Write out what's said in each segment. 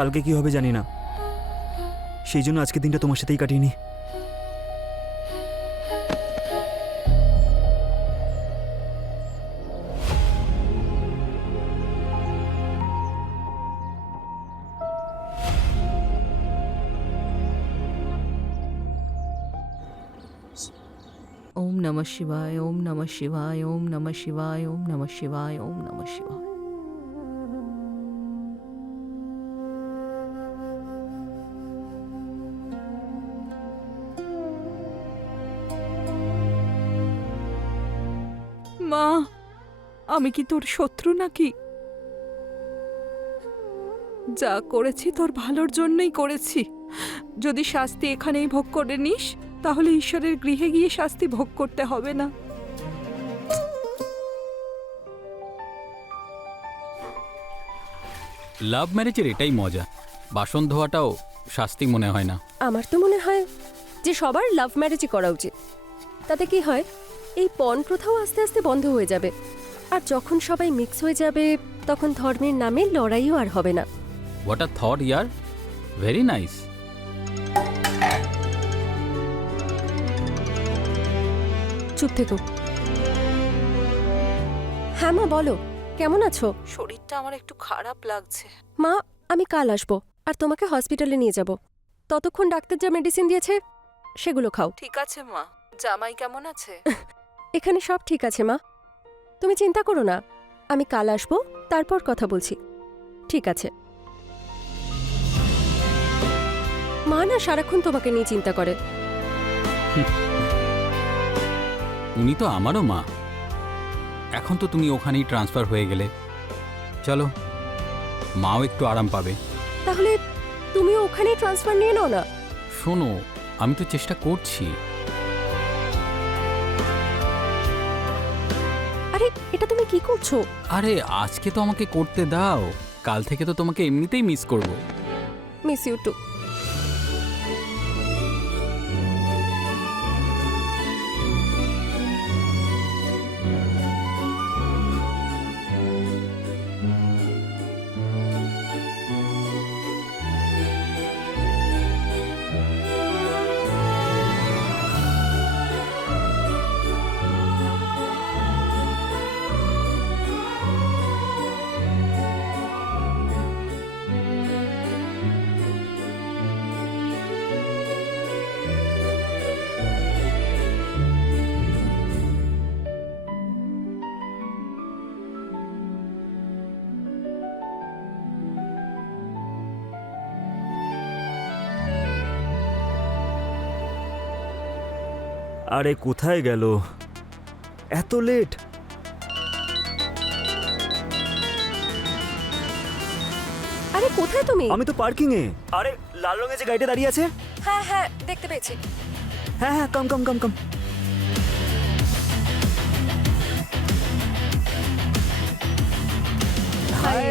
কালকে কি হবে জানি না, সেই জন্য আজকের দিনটা তোমার সাথেই কাটিয়ে নি। ओम नमः शिवाय, ओम नमः शिवाय, ओम नमः शिवाय, ओम नमः शिवाय, ओम नमः शिवाय। মা, আমি কি তোর শত্রু নাকি? যা করেছি তোর ভালোর জন্যই করেছি। যদি শাস্তি এখানেই ভোগ করে নিস, তাহলে ঈশ্বরের গৃহে গিয়ে শাস্তি ভোগ করতে হবে না। লাভ ম্যারেজের এটাই মজা, বাসন ধোয়াটাও শাস্তি মনে হয় না। আমার তো মনে হয় যে সবার লাভ ম্যারেজই করা উচিত। তাতে কি হয়, এই পণ প্রথাও আস্তে আস্তে বন্ধ হয়ে যাবে। আর যখন সবাই মিক্স হয়ে যাবে, তখন ধর্মের নামে লড়াইও আর হবে না। What a thought year, very nice. চুপ থেকো। হ্যাঁ মা, বলো কেমন আছো? শরীরটা আমার একটু খারাপ লাগছে। মা, আমি কাল আসবো আর তোমাকে হসপিটালে নিয়ে যাব। ততক্ষণ ডাক্তার যা মেডিসিন দিয়েছে সেগুলো খাও। ঠিক আছে মা। জামাই কেমন আছে? এখানে সব ঠিক আছে মা, তুমি চিন্তা করো না। আমি কাল আসবো, তারপর কথা বলছি। ঠিক আছে। মা না সারাক্ষণ তোমাকে নিয়ে চিন্তা করে। উনি তো আমারও মা। এখন তো তুমি ওখানেই ট্রান্সফার হয়ে গেলে, চলো মাও একটু আরাম পাবে। তাহলে তুমিও ওখানেই ট্রান্সফার নিয়ে নাও না। শোনো, আমি তো চেষ্টা করছি। আরে এটা তুমি কি করছো? আরে আজকে তো আমাকে করতে দাও, কাল থেকে তো তোমাকে এমনিতেই মিস করব। Miss you too. আরে কোথায় গেল, এত লেট? আরে কোথায় তুমি? আমি তো পার্কিং এ। আরে লাল রঙের যে গাড়িটা দাঁড়িয়ে আছে। হ্যাঁ হ্যাঁ, দেখতে পেয়েছি। হ্যাঁ হ্যাঁ, কাম কাম কাম কাম। হাই।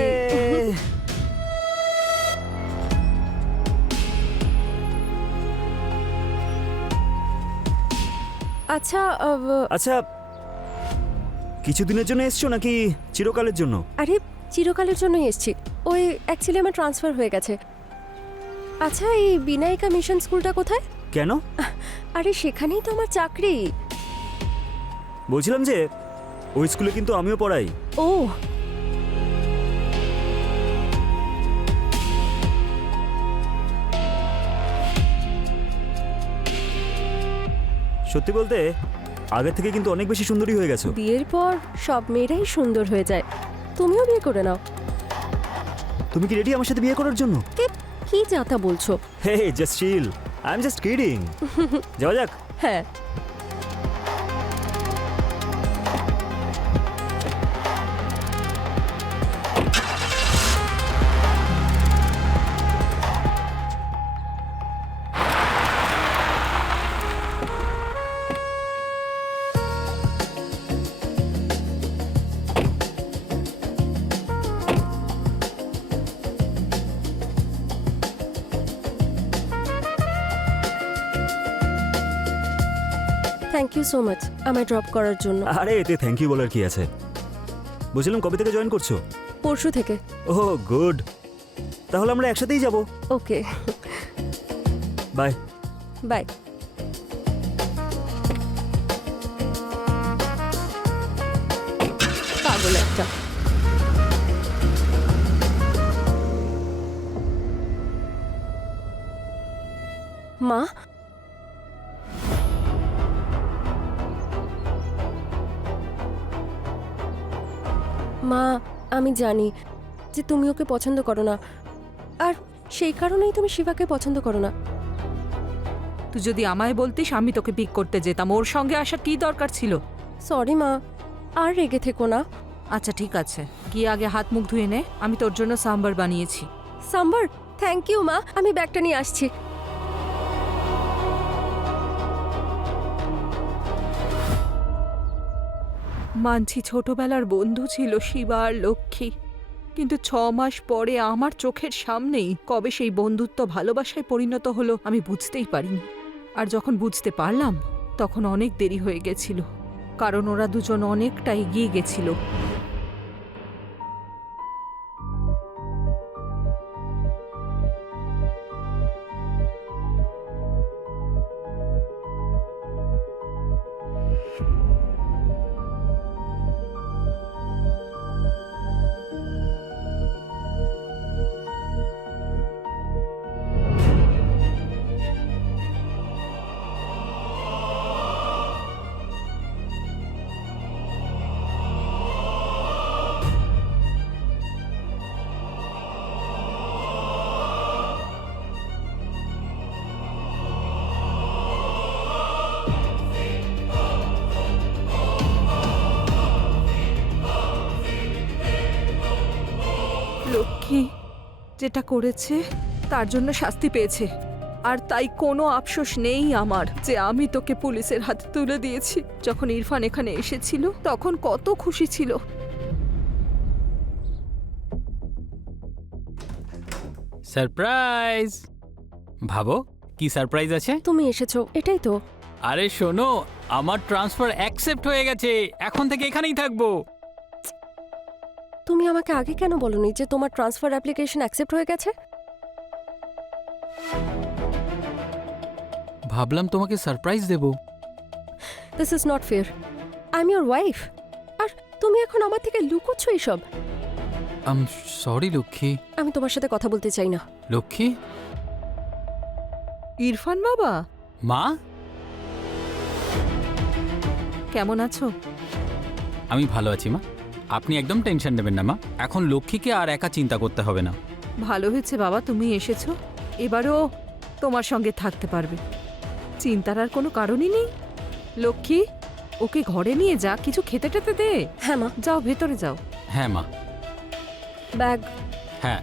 আচ্ছা আচ্ছা, কিছুদিনের জন্য এসছো নাকি চিরকালের জন্য? আরে চিরকালের জন্যই এসছি। ওই অ্যাকচুয়ালি আমার ট্রান্সফার হয়ে গেছে। আচ্ছা, এই বিনায়িকা মিশন স্কুলটা কোথায়? কেন? আরে সেখানেই তো আমার চাকরি। বলছিলাম যে ওই স্কুলে কিন্তু আমিও পড়াই। ও সত্যি বলতে আগের থেকে কিন্তু অনেক বেশি সুন্দরী হয়ে গেছো। বিয়ের পর সব মেয়েরাই সুন্দর হয়ে যায়। তুমিও বিয়ে করে নাও। তুমি কি রেডি আমার সাথে বিয়ে করার জন্য? কি যাতা বলছো? Hey just chill, I am just kidding. যাওয়া যাক। হ্যাঁ। থ্যাংক ইউ সো মাচ আমায় ড্রপ করার জন্য। আরে এতে থ্যাংক ইউ বলার কি আছে। বলছিলাম কবে থেকে জয়েন করছো? পরশু থেকে। ওহ গুড। তাহলে আমরা একসাথেই যাব। ওকে, বাই। বাই। পাগল একটা। মা, মা, আমি জানি যে তুমি ওকে পছন্দ করো না, আর সেই কারণেই তুমি শিবাকে পছন্দ করো না। তুই যদি আমায় বলতিস আমি তোকে পিক করতে যেতাম, ওর সঙ্গে আসার কি দরকার ছিল? সরি মা, আর রেগে থেকো না। আচ্ছা ঠিক আছে, গিয়ে আগে হাত মুখ ধুয়ে নে, আমি তোর জন্য সাম্বার বানিয়েছি। সাম্বার? থ্যাংক ইউ মা, আমি ব্যাগটা নিয়ে আসছি। মানছি ছোটবেলার বন্ধু ছিল শিবা আর লক্ষ্মী, কিন্তু 6 মাস পরে আমার চোখের সামনেই কবে সেই বন্ধুত্ব ভালোবাসায় পরিণত হলো আমি বুঝতেই পারিনি। আর যখন বুঝতে পারলাম তখন অনেক দেরি হয়ে গেছিল, কারণ ওরা দুজন অনেকটা এগিয়ে গেছিল। লক্ষ্মী যেটা করেছে তার জন্য শাস্তি পেয়েছে, আর তাই কোনো আফসোস নেই আমার যে আমি তোকে পুলিশের হাতে তুলে দিয়েছি। যখন ইরফান এখানে এসেছিল তখন কত খুশি ছিল। সারপ্রাইজ! ভাবো কি সারপ্রাইজ আছে। তুমি এসেছো, এটাই তো। আরে শোনো, আমার ট্রান্সফার অ্যাকসেপ্ট হয়ে গেছে, এখন থেকে এখানেই থাকবো। তুমি আমাকে আগে কেন বলনি যে তোমার ট্রান্সফার অ্যাপ্লিকেশন অ্যাকসেপ্ট হয়ে গেছে? ভাবলাম তোমাকে সারপ্রাইজ দেব। This is not fair. I am your wife, আর তুমি এখন আমার থেকে লুকোচ্ছ এইসব। সরি লক্ষ্মী। আমি তোমার সাথে কথা বলতে চাই না। লক্ষ্মী? ইরফান বাবা, মা? কেমন আছো? আমি ভালো আছি মা, আপনি একদম টেনশন নেবেন না মা। এখন লক্ষ্মীকে আর একা চিন্তা করতে হবে না। ভালো হয়েছে বাবা তুমি এসেছো, এবারও তোমার সঙ্গে থাকতে পারবে, চিন্তার আর কোনো কারণই নেই। লক্ষ্মী, ওকে ঘরে নিয়ে যা, কিছু খেতে টেতে দে। হ্যাঁ মা। যাও ভেতরে যাও। হ্যাঁ মা। ব্যাগ? হ্যাঁ।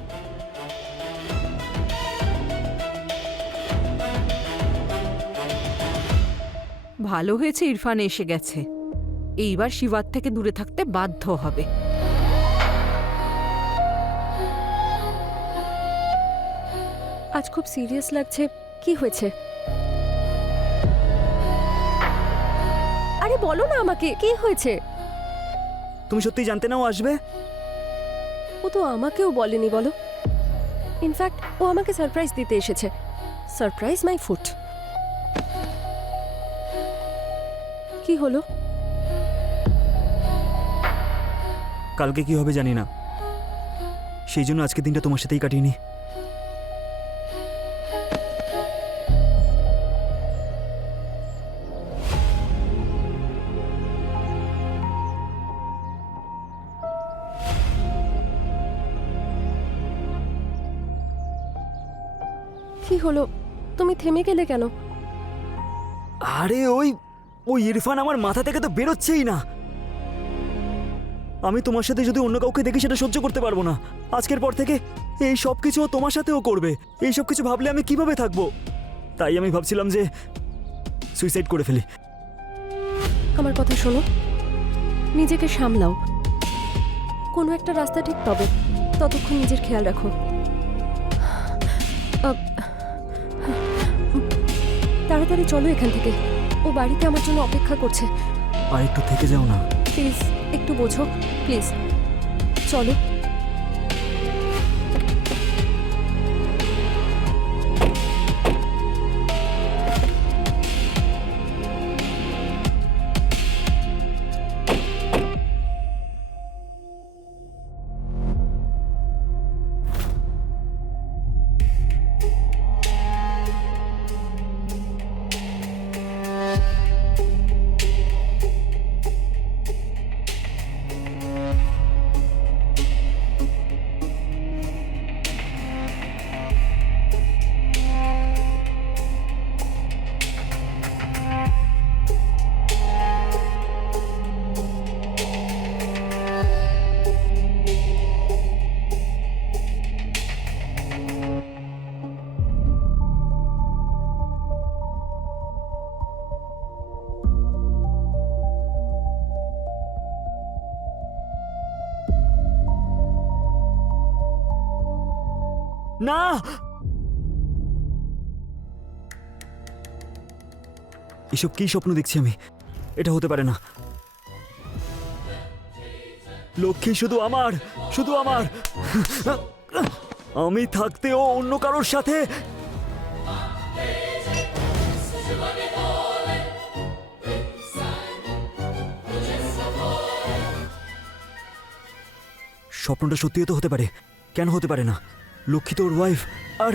ভালো হয়েছে ইরফান এসে গেছে, এইবার শিবার থেকে দূরে থাকতে বাধ্য হবে। আজ খুব সিরিয়াস লাগছে, কি হয়েছে? আরে বলো না আমাকে, কি হয়েছে? তুমি সত্যি জানতে না ও আসবে? ও তো আমাকেও বলেনি বলো। ইনফ্যাক্ট ও আমাকে সারপ্রাইজ দিতে এসেছে। Surprise my foot. কি হলো? কালকে কি হবে জানি না, সেই জন্য আজকের দিনটা তোমার সাথেই কাটিয়ে নি। কি হলো? তুমি থেমে গেলে কেন? আরে ওই ইরফান আমার মাথা থেকে তো বেরোচ্ছেই না। আমি তোমার সাথে যদি অন্য কাউকে দেখি সেটা সহ্য করতে পারবো না। আজকের পর থেকে এই সব কিছু ও তোমার সাথেও করবে। এই সব কিছু ভাবলে আমি কিভাবে থাকবো? তাই আমি ভাবছিলাম যে সুইসাইড করে ফেলি। আমার কথা শোনো, নিজেকে সামলাও, কোনো একটা রাস্তা ঠিক পাবে, ততক্ষণ নিজের খেয়াল রাখো। তাড়াতাড়ি চলো এখান থেকে, ও বাড়িতে আমার জন্য অপেক্ষা করছে। আর একটু থেকে যাও না প্লিজ, একটু বোঝো প্লিজ। চলো। না, এসব কি স্বপ্ন দেখছি আমি? এটা হতে পারে না। লক্ষ্মী শুধু আমার, শুধু আমার। আমি থাকতেও অন্য কারোর সাথে। স্বপ্নটা সত্যিও তো হতে পারে, কেন হতে পারে না? লক্ষ্মী তো ওর ওয়াইফ, আর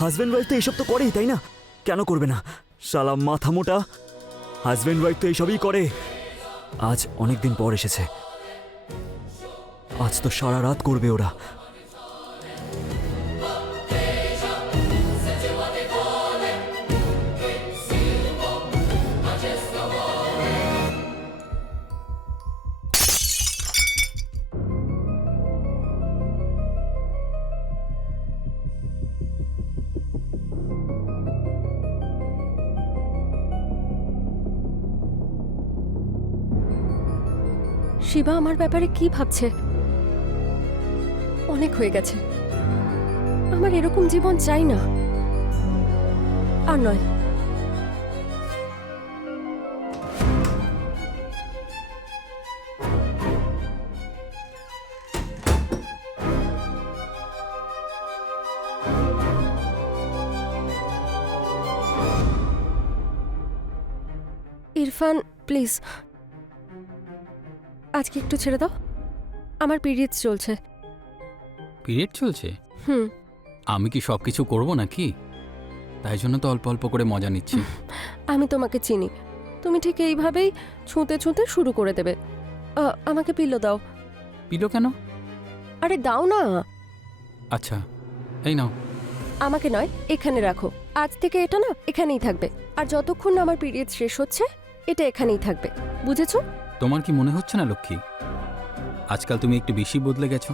হাজব্যান্ড ওয়াইফ তো এসব তো করেই, তাই না? কেন করবে না? শালা মাথা মোটা হাজব্যান্ড ওয়াইফ তো এইসবই করে। আজ অনেক দিন পর এসেছে, আজ তো সারা রাত করবে ওরা। শিবা আমার ব্যাপারে কি ভাবছে? অনেক হয়ে গেছে, আমার এরকম জীবন চাই না। আর নয়। ইরফান প্লিজ, আজকে একটু ছেড়ে দাও, আমার পিরিয়ডস চলছে। পিরিয়ড চলছে? হুম। আমি কি সব কিছু করবো নাকি? তাই জন্য তো অল্প অল্প করে মজা নিচ্ছি। আমি তোমাকে চিনি, তুমি ঠিক এইভাবেই ছুঁতে ছুঁতে শুরু করে দেবে। আমাকে পিলো দাও। পিলো কেন? আরে দাও না। আচ্ছা, এই নাও। আমাকে নয়, এখানে রাখো। আজ থেকে এটা না এখানেই থাকবে, আর যতক্ষণ না আমার পিরিয়ড শেষ হচ্ছে এটা এখানেই থাকবে, বুঝেছো? তোমার কি মনে হচ্ছে না লক্ষ্মী, আজকাল তুমি একটু বেশি বদলে গেছো?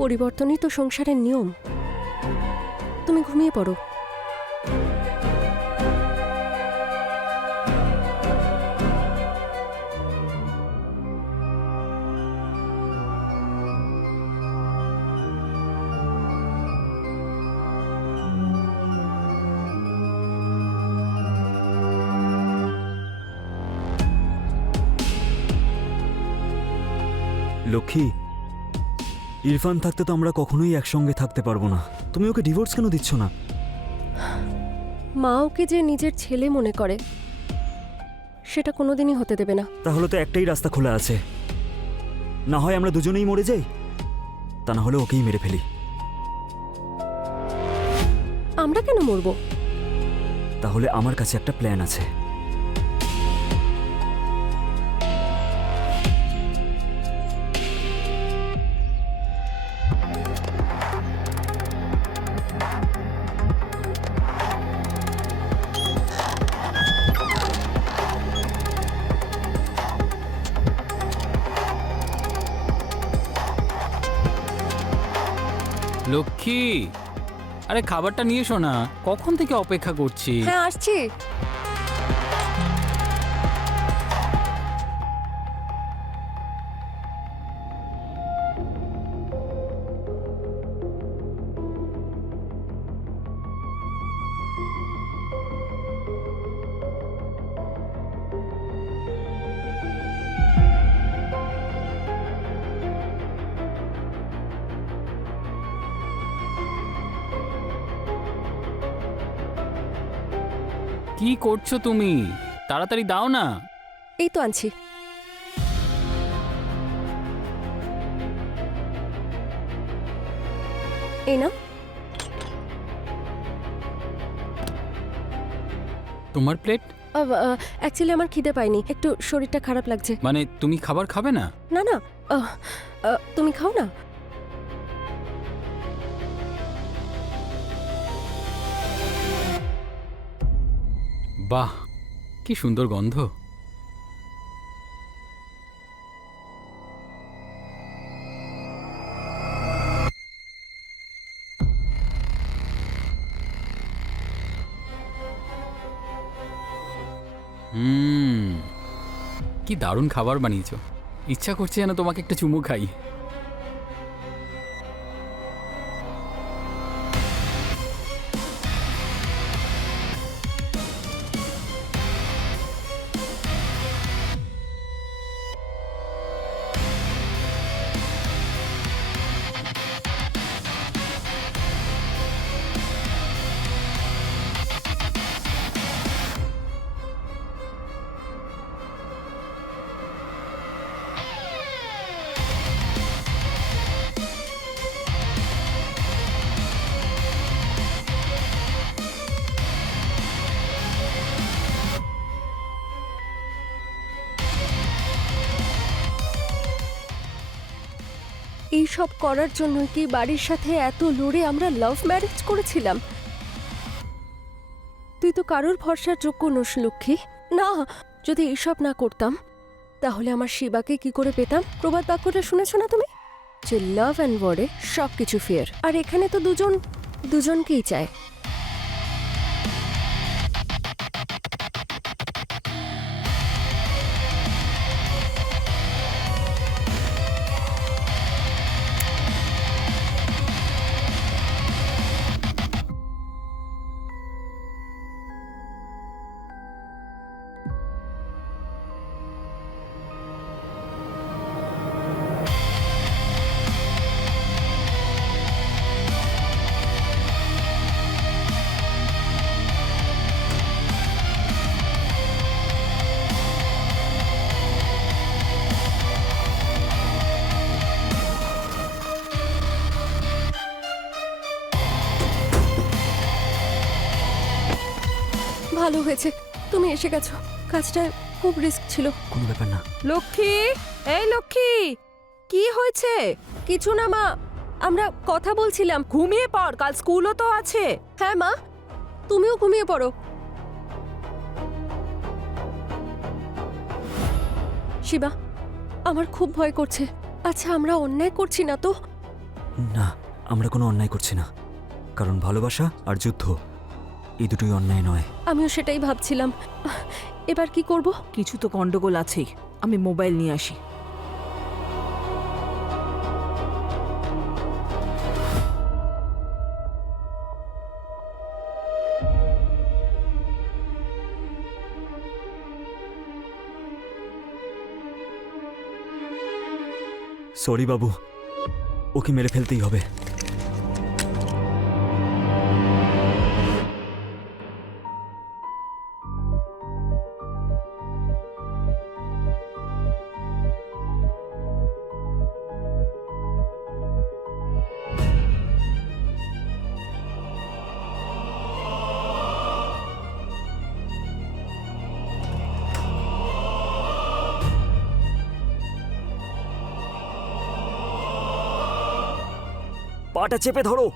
পরিবর্তনই তো সংসারের নিয়ম। তুমি ঘুমিয়ে পড়ো। লক্ষ্মী, ইরফান থাকতে তো আমরা কখনোই একসঙ্গে থাকতে পারবো না। তুমি ওকে ডিভোর্স কেন দিচ্ছ না? মা ওকে যে নিজের ছেলে মনে করে সেটা কোনোদিনই হতে দেবে না। তাহলে তো একটাই রাস্তা খোলা আছে, না হয় আমরা দুজনেই মরে যাই, তা না হলে ওকেই মেরে ফেলি। আমরা কেন মরবো? তাহলে আমার কাছে একটা প্ল্যান আছে। লক্ষ্মী, আরে খাবারটা নিয়ে এসো না, কখন থেকে অপেক্ষা করছি। হ্যাঁ আসছি। কি করছো তুমি? তাড়াতাড়ি দাও না। এই তো আনছি। এই না। তোমার প্লেট? অ্যাকচুয়ালি আমার খিদে পাইনি, একটু শরীরটা খারাপ লাগছে। মানে তুমি খাবার খাবে না? না না, তুমি খাও না। বাহ, কি সুন্দর গন্ধ। কি দারুণ খাবার বানিয়েছো, ইচ্ছা করছে যেন তোমাকে একটা চুমু খাই। সব করার জন্য কি বাড়ির সাথে এত লড়ে আমরা লাভ ম্যারেজ করেছিলাম? তুই তো কারোর ভরসার যোগ্য নোস লক্ষ্মী। না, যদি এইসব না করতাম তাহলে আমার শিবাকে কি করে পেতাম? প্রবাদ বাক্যটা শুনেছো না তুমি, যে লাভ অ্যান্ড ওয়ারে সব কিছু ফেয়ার। আর এখানে তো দুজনকেই চায়। ভালো হয়েছে তুমি এসে গেছো, কাজটা খুব রিস্ক ছিল। কোনো ব্যাপার না। লক্ষ্মী, এই লক্ষ্মী, কি হয়েছে? কিছু না মা, আমরা কথা বলছিলাম। ঘুমিয়ে পড়, কাল স্কুলও তো আছে। হ্যাঁ মা, তুমিও ঘুমিয়ে পড়ো। শিবা, আমার খুব ভয় করছে। আচ্ছা, আমরা অন্যায় করছি না তো? না, আমরা কোনো অন্যায় করছি না, কারণ ভালোবাসা আর যুদ্ধ এই দুটোই অন্যায় নয়। আমিও সেটাই ভাবছিলাম। এবার কি করব? কিছু তো গন্ডগোল আছেই, আমি মোবাইল নিয়ে আসি। সরি বাবু, ওকে মেরে ফেলতেই হবে। পাটা চেপে ধরো।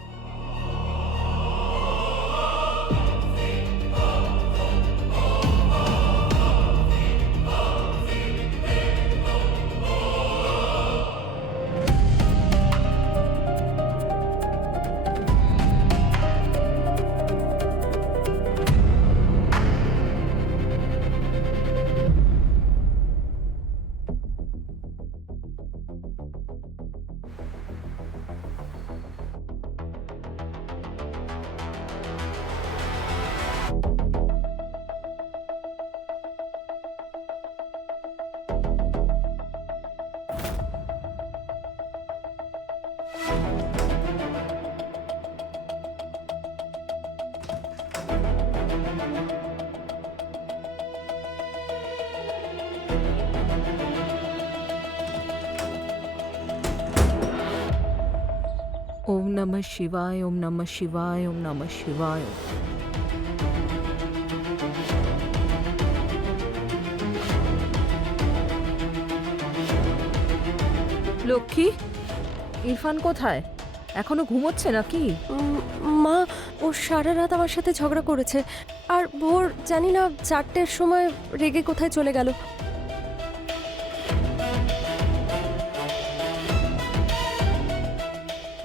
ওম নমঃ শিবায়, ওম নমঃ শিবায়, ওম নমঃ শিবায়। লক্ষ্মী, ইরফান কোথায়? এখনো ঘুমোচ্ছে নাকি? মা, ও সারা রাত আমার সাথে ঝগড়া করেছে, আর ভোর জানি না 4টের সময় রেগে কোথায় চলে গেল।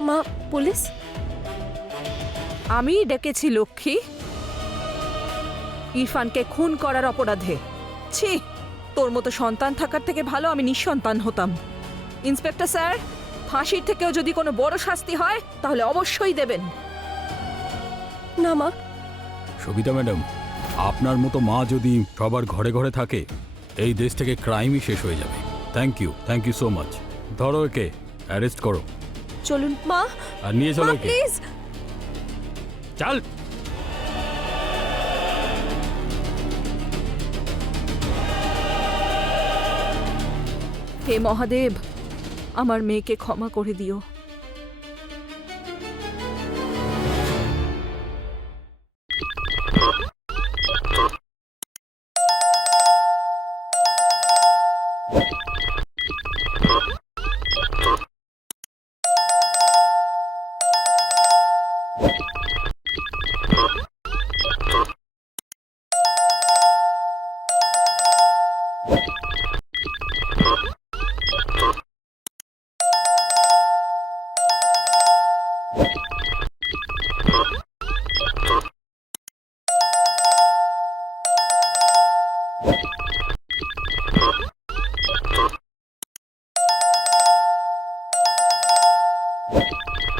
মা, পুলিশ? আমি ডেকেছি লক্ষ্মী, ইরফানকে খুন করার অপরাধে। ছি, তোর মতো সন্তান থাকার থেকে ভালো আমি নিঃসন্তান হতাম। ইন্সপেক্টর স্যার, ফাঁসির থেকেও যদি কোনো বড় শাস্তি হয় তাহলে অবশ্যই দেবেন। না মা। সবিতা ম্যাডাম, আপনার মতো মা যদি সবার ঘরে ঘরে থাকে, এই দেশ থেকে ক্রাইমই শেষ হয়ে যাবে। Thank you so much. ধরো একে, অ্যারেস্ট করো। চলুন মা, আর নিয়ে চলো একে। প্লিজ। চল। হে মহাদেব, আমার মেয়েকে ক্ষমা করে দিও।